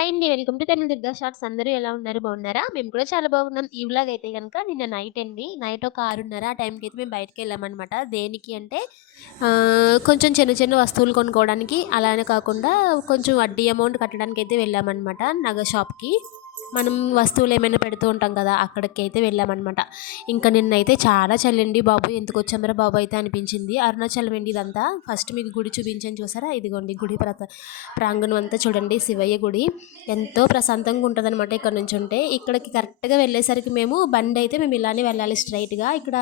Hi అండి. Welcome to Telugu Durga shorts. అందరూ ఎలా ఉన్నారు? బాగున్నారా? మేము కూడా చాలా బాగున్నాం. ఈ వ్లాగ్ అయితే కనుక నిన్న నైట్ అండి. నైట్ ఒక 6:30 ఆ టైంకి అయితే మేము బయటికెళ్ళామనమాట. దేనికి అంటే కొంచెం చిన్న చిన్న వస్తువులు కొనుక్కోవడానికి. అలానే కాకుండా కొంచెం వడ్డీ అమౌంట్ కట్టడానికి అయితే వెళ్ళామనమాట నగ షాప్‌కి. మనం వస్తువులు ఏమైనా పెడుతూ ఉంటాం కదా! అక్కడికైతే వెళ్ళామనమాట. ఇంకా నిన్నైతే చాలా చల్లండి బాబు. ఎందుకు వచ్చామరా బాబు అయితే అనిపించింది. అరుణాచలం అండి ఇదంతా. ఫస్ట్ మీకు గుడి చూపించాను చూసారా? ఇదిగోండి గుడి ప్రత ప్రాంగణం అంతా చూడండి శివయ్య గుడి. ఎంతో ప్రశాంతంగా ఉంటుందన్నమాట ఇక్కడ ఉంటే ఇక్కడికి కరెక్ట్‌గా వెళ్ళేసరికి మేము బండి అయితే మేము ఇలానే వెళ్ళాలి స్ట్రెయిట్‌గా. ఇక్కడ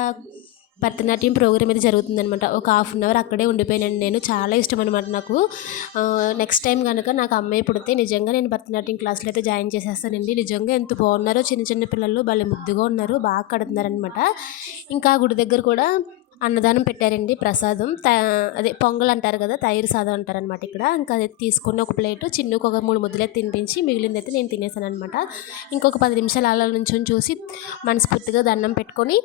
భరతనాట్యం ప్రోగ్రామ్ అయితే జరుగుతుందనమాట. ఒక హాఫ్ అన్ అవర్ అక్కడే ఉండిపోయానండి నేను. చాలా ఇష్టం అనమాట నాకు. నెక్స్ట్ టైం కనుక నాకు అమ్మాయి పుడితే నిజంగా నేను భరతనాట్యం క్లాసులు అయితే జాయిన్ చేసేస్తానండి. నిజంగా ఎంత బాగున్నారో చిన్న చిన్న పిల్లలు భలే ముద్దుగా ఉన్నారు. బాగా కడుతున్నారనమాట. ఇంకా గుడి దగ్గర కూడా అన్నదానం పెట్టారండి ప్రసాదం. త అదే పొంగల్ అంటారు కదా! తైరు సాదం అంటారనమాట ఇక్కడ. ఇంకా అది తీసుకున్న ఒక ప్లేటు చిన్నకు ఒక 3 ముద్దలైతే తినిపించి మిగిలిందైతే నేను తినేసాననమాట. ఇంకొక పది నిమిషాలు అలా నుంచొని చూసి మనస్ఫూర్తిగా దండం పెట్టుకొని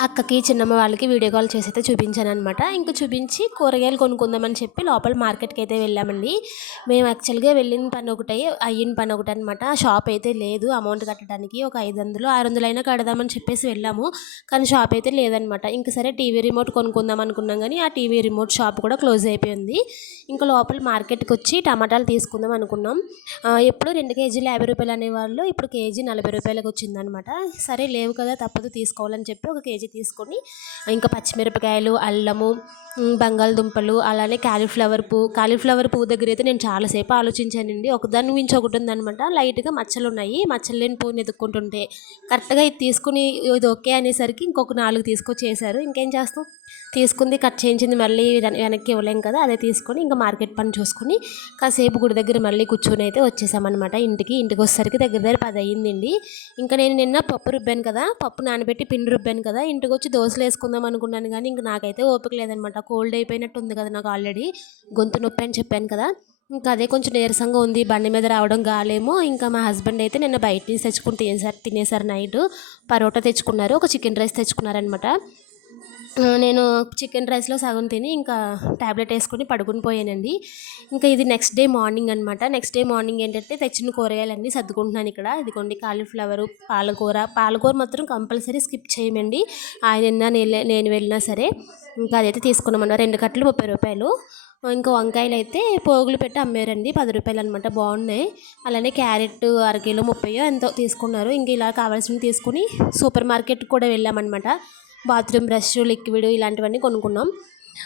అక్కకి, చిన్నమ్మ వాళ్ళకి వీడియో కాల్ చేసి అయితే చూపించాను అనమాట ఇంకా చూపించి కూరగాయలు కొనుక్కుందామని చెప్పి లోపల మార్కెట్‌కి అయితే వెళ్ళామండి. మేము యాక్చువల్‌గా వెళ్ళిన పని ఒకటే, అయ్యిన పని ఒకటి అనమాట షాప్ అయితే లేదు అమౌంట్ కట్టడానికి. ఒక 500, 600 అయినా కడదామని చెప్పేసి వెళ్ళాము. కానీ షాప్ అయితే లేదనమాట. ఇంక సరే టీవీ రిమోట్ కొనుక్కుందాం అనుకున్నాం కానీ ఆ టీవీ రిమోట్ షాప్ కూడా క్లోజ్ అయిపోయింది. ఇంక లోపల మార్కెట్కి వచ్చి టమాటాలు తీసుకుందాం అనుకున్నాం. ఎప్పుడు రెండు కేజీలు యాభై రూపాయలు అనేవాళ్ళు. ఇప్పుడు కేజీ నలభై రూపాయలకు వచ్చిందనమాట. సరే లేవు కదా! తప్పదు తీసుకోవాలని చెప్పి ఒక కేజీ తీసుకొని ఇంకా పచ్చిమిరపకాయలు, అల్లము, బంగాళదుంపలు అలానే కాలీఫ్లవర్ పువ్వు. కాలీఫ్లవర్ పువ్వు దగ్గర అయితే నేను చాలాసేపు ఆలోచించానండి. ఒకదాని మించి ఒకటి ఉందనమాట. లైట్‌గా మచ్చలున్నాయి. మచ్చలు లేని పువ్వుని వెతుక్కుంటుంటే కరెక్ట్‌గా ఇది తీసుకొని ఇది ఓకే అనేసరికి ఇంకొక 4 తీసుకొచ్చేసారు. ఇంకేం చేస్తాం? తీసుకుంది కట్ చేయించింది మళ్ళీ వెనక్కి ఇవ్వలేం కదా! అదే తీసుకొని ఇంకా మార్కెట్ పని చూసుకొని కాసేపు గుడి దగ్గర మళ్ళీ కూర్చొని అయితే వచ్చేసామనమాట ఇంటికి. ఇంటికి వచ్చేసరికి దగ్గర దగ్గర పది అయ్యిందండి. ఇంకా నేను నిన్న పప్పు రుబ్బాను కదా! పప్పు నానబెట్టి పిండి రుబ్బాను కదా! కదా ఇంటికొచ్చి దోశలు వేసుకుందాం అనుకున్నాను కానీ ఇంక నాకైతే ఓపిక లేదనమాట. కోల్డ్ అయిపోయినట్టు ఉంది కదా నాకు ఆల్రెడీ. గొంతు నొప్పి అని చెప్పాను కదా! ఇంకా అదే కొంచెం నీరసంగా ఉంది. బండి మీద రావడం గాలేమో ఇంకా మా హస్బెండ్ అయితే నిన్న బయట నుంచి తెచ్చుకుని తినేసారు తినేసారు నైట్ పరోటా తెచ్చుకున్నారు. ఒక చికెన్ రైస్ తెచ్చుకున్నారనమాట. నేను చికెన్ రైస్‌లో సగం తిని ఇంకా టాబ్లెట్ వేసుకొని పడుకుని పోయానండి. ఇంకా ఇది నెక్స్ట్ డే మార్నింగ్ అనమాట. నెక్స్ట్ డే మార్నింగ్ ఏంటంటే తెచ్చిన కూరగాయలన్నీ సర్దుకుంటున్నాను ఇక్కడ. ఇదిగోండి కాలీఫ్లవరు, పాలకూర. పాలకూర మాత్రం కంపల్సరీ స్కిప్ చేయమండి. ఆయన నేలే నేను వెళ్ళినా సరే. ఇంకా అదైతే తీసుకున్నామన్నమాట. రెండు కట్టలు ముప్పై రూపాయలు ఇంకా వంకాయలు అయితే పోగులు పెట్టి అమ్మారండి. పది రూపాయలు అనమాట. బాగున్నాయి. అలానే క్యారెట్ అరకిలో 30 ఎంతో తీసుకున్నారు. ఇంక ఇలా కావాల్సినవి తీసుకొని సూపర్ మార్కెట్‌కి కూడా వెళ్ళామనమాట. బాత్రూమ్ బ్రష్, లిక్విడ్ ఇలాంటివన్నీ కొనుక్కున్నాం.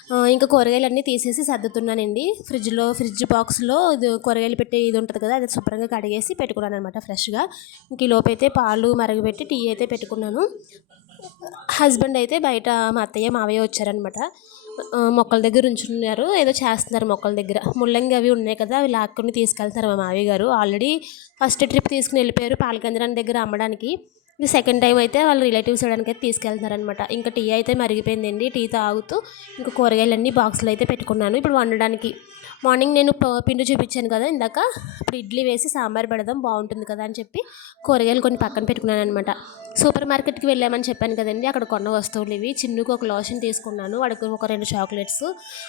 ఇంకా ఇంకా కూరగాయలన్నీ తీసేసి సర్దుతున్నానండి. ఫ్రిడ్జ్‌లో ఫ్రిడ్జ్ బాక్స్‌లో ఇది కూరగాయలు పెట్టే ఇది ఉంటుంది కదా! అది శుభ్రంగా కడిగేసి పెట్టుకున్నాను అనమాట ఫ్రెష్‌గా. ఇంక లోపైతే పాలు మరగబెట్టి టీ అయితే పెట్టుకున్నాను. హస్బెండ్ అయితే బయట మా అత్తయ్య, మావయ్య వచ్చారనమాట. మొక్కల దగ్గర ఉంచున్నారు ఏదో చేస్తున్నారు మొక్కల దగ్గర. ముల్లంగి అవి ఉన్నాయి కదా! అవి లాక్కుని తీసుకెళ్తారు మా మావయ్య గారు. ఆల్రెడీ ఫస్ట్ ట్రిప్ తీసుకుని వెళ్ళిపోయారు పాలకేంద్రం దగ్గర అమ్మడానికి. ఇది సెకండ్ టైం అయితే వాళ్ళ రిలేటివ్స్ అయితే తీసుకెళ్తున్నారనమాట. ఇంకా టీ అయితే మరిగిపోయిందండి. టీ తాగుతూ ఇంకా కూరగాయలన్నీ బాక్స్‌లో అయితే పెట్టుకున్నాను. ఇప్పుడు వండడానికి మార్నింగ్ నేను ప పిండి చూపించాను కదా ఇందాక. ఇప్పుడు ఇడ్లీ వేసి సాంబార్ పెడదాం బాగుంటుంది కదా అని చెప్పి కూరగాయలు కొన్ని పక్కన పెట్టుకున్నాను అనమాట సూపర్ మార్కెట్‌కి వెళ్ళామని చెప్పాను కదండి అక్కడ కొన్న వస్తువులు ఇవి. చిన్నకు ఒక లోషన్ తీసుకున్నాను. వాడికి ఒక రెండు చాక్లెట్స్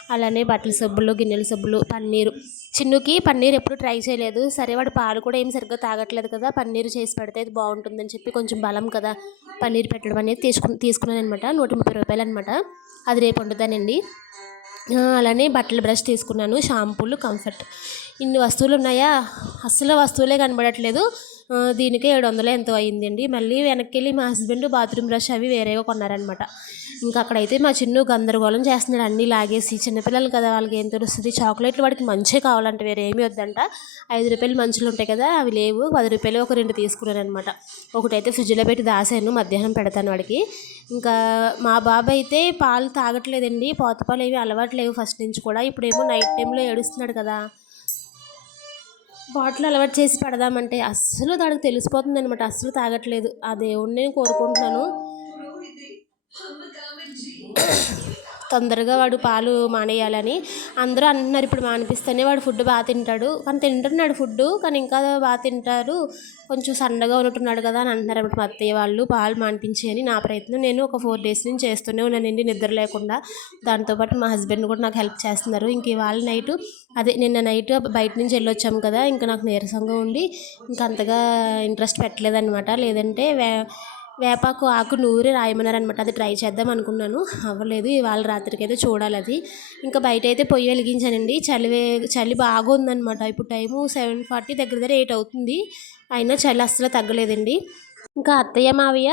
అలానే బట్టల సబ్బులు, గిన్నెల సబ్బులు, పన్నీరు. చిన్నుకి పన్నీర్ ఎప్పుడు ట్రై చేయలేదు. సరే వాడు పాలు కూడా ఏం సరిగ్గా తాగట్లేదు కదా! పన్నీరు చేసి పెడితే అది బాగుంటుందని చెప్పి కొంచెం బలం కదా! పన్నీర్ పెట్టడం అనేది తీసుకు తీసుకున్నాను అనమాట నూట ముప్పై రూపాయలు అనమాట. అది రేపు వండుతానండి. అలానే బట్టల బ్రష్ తీసుకున్నాను. షాంపూలు, కంఫర్ట్. ఇన్ని వస్తువులు ఉన్నాయా? అస్సలు వస్తువులే కనబడట్లేదు. దీనికి ఏడు వందలు ఎంతో అయిందండి. మళ్ళీ వెనక్కి వెళ్ళి మా హస్బెండ్ బాత్రూమ్ బ్రష్ అవి వేరేగా కొన్నారనమాట. ఇంకా అక్కడైతే మా చిన్ను గందరగోళం చేస్తున్నాడు అన్నీ లాగేసి. చిన్నపిల్లలు కదా! వాళ్ళకి ఏం తెలుస్తుంది చాక్లెట్‌లు వాడికి మంచే కావాలంట వేరే ఏమీ వద్దంట. ఐదు రూపాయలు మంచులు ఉంటాయి కదా! అవి లేవు. పది రూపాయలు ఒక రెండు తీసుకున్నాను అనమాట ఒకటైతే ఫ్రిడ్జ్‌లో పెట్టి దాసాను. మధ్యాహ్నం పెడతాను వాడికి. ఇంకా మా బాబు అయితే పాలు తాగట్లేదండి. పాత పాలు ఏవి అలవాటు లేవు ఫస్ట్ నుంచి కూడా. ఇప్పుడేమో నైట్ టైంలో ఏడుస్తున్నాడు కదా! బాటిల్ అలవాటు చేసి పెడదామంటే అస్సలు వాడికి తెలిసిపోతుందనమాట. అస్సలు తాగట్లేదు. ఆ దేవుడిని కోరుకుంటున్నాను. తొందరగా వాడు పాలు మానేయాలని అందరూ అంటున్నారు ఇప్పుడు మానిపిస్తేనే వాడు ఫుడ్ బాగా తింటాడు. కానీ తింటున్నాడు ఫుడ్ కానీ ఇంకా బాగా తింటారు. కొంచెం సన్నగా ఉన్నట్టున్నాడు కదా అని అంటున్నారు అన్నమాట మా అత్తయ్య వాళ్ళు పాలు మానిపించేయని నా ప్రయత్నం. నేను ఒక ఫోర్ డేస్ నుంచి చేస్తూనే ఉన్నానండి నిద్ర లేకుండా. దాంతోపాటు మా హస్బెండ్ కూడా నాకు హెల్ప్ చేస్తున్నారు. ఇంక ఇవాళ నైట్ అదే నిన్న నైట్ బయట నుంచి వెళ్ళొచ్చాము కదా ఇంకా నాకు నీరసంగా ఉండి ఇంకా అంతగా ఇంట్రెస్ట్ పెట్టలేదన్నమాట. లేదంటే వేపాకు ఆకు నూరి రాయమన్నారనమాట అది ట్రై చేద్దాం అనుకున్నాను. అవ్వలేదు ఇవాళ రాత్రికి అయితే చూడాలి అది. ఇంకా బయట అయితే పొయ్యి వెలిగించానండి. చలి వే- చలి బాగా ఉందన్నమాట ఇప్పుడు టైము సెవెన్ ఫార్టీ దగ్గర దగ్గర ఎయిట్ అవుతుంది. అయినా చలి అస్సలు తగ్గలేదండి. ఇంకా అత్తయ్య మావయ్య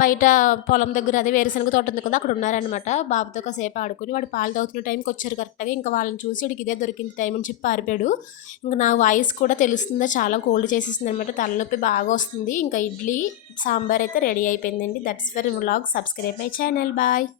బయట పొలం దగ్గర అదే వేరుశనగ తోట ఉంది కదా అక్కడ ఉన్నారనమాట బాబుతో కాసేపు ఆడుకుని వాడు పాలు తాగుతున్న టైంకి వచ్చారు కరెక్ట్గా ఇంకా వాళ్ళని చూసి వీడికి ఇదే దొరికింది టైం అని చెప్పి పారిపోయాడు ఇంకా నా వాయిస్ కూడా తెలుస్తుందా? చాలా కోల్డ్ చేసేసింది అనమాట తలనొప్పి బాగా వస్తుంది. ఇంకా ఇడ్లీ సాంబార్ అయితే రెడీ అయిపోయిందండి. That's for vlog subscribe my channel bye